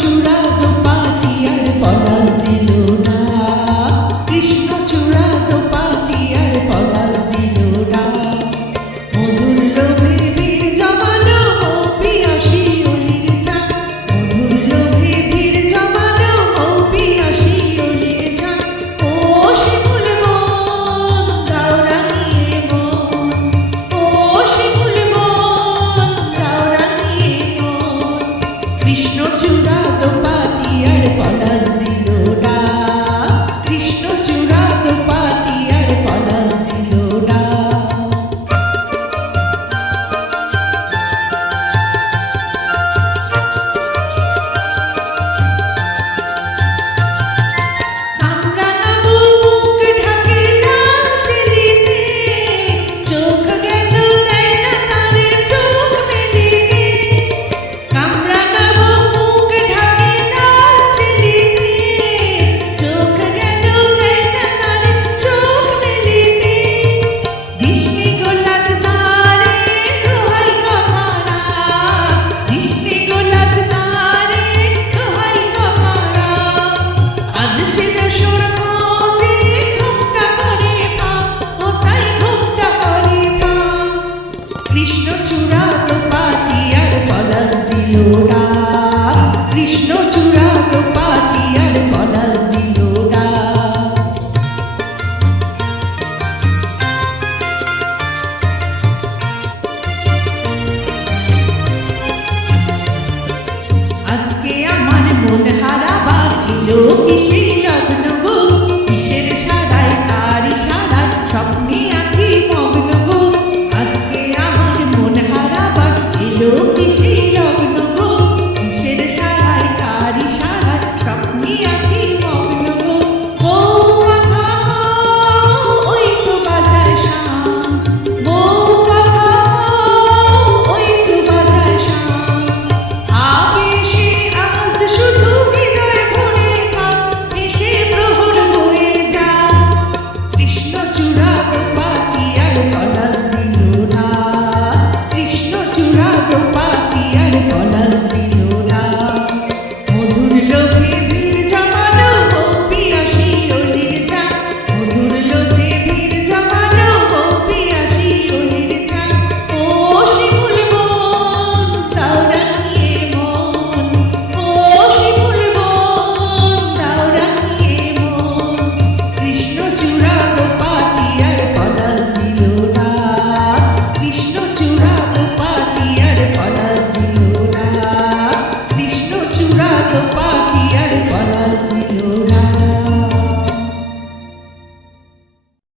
চূড়া তো পাটি আর পলাশ দিল না, কৃষ্ণচূড়া তো পাটি আর পলাশ দিল না। মধুর লোভে ভিড় জমালো পিয়াসী অলির চান, মধুর লোভে ভিড় জমালো পিয়াসী অলির চান। ও শিমুল মন দাও রাঙিয়ে মন, ও শিমুল মন দাও রাঙিয়ে মন। কৃষ্ণচূড়া তো পাটি আর পলাশ দিল না, কৃষ্ণচূড়া তো পাটি আর পলাশ দিল না। কামরাঙাবো মুখ ঢাকে লাল চেলিতে, চোখ গেল দেয় না তারে চোখ মেলিতে। কামরাঙাবো মুখ ঢাকে লাল চেলিতে, চোখ গেল দেয় না তারে চোখ মেলিতে। কৃষ্ণে গোলাপ তারে দোহাই কপারা, কৃষ্ণে গোলাপ তারে দোহাই কপারা। আজ সে যশোর খোঁজে ঘুমটা করে পা, কোথায় ঘুমটা করে পা। কৃষ্ণচূড়া তো পাটি আর পলাশ দিল না, কৃষ্ণচূড়া তো পাটি আর পলাশ দিল না। আজকে আমার মন হারাবার এলো কিসে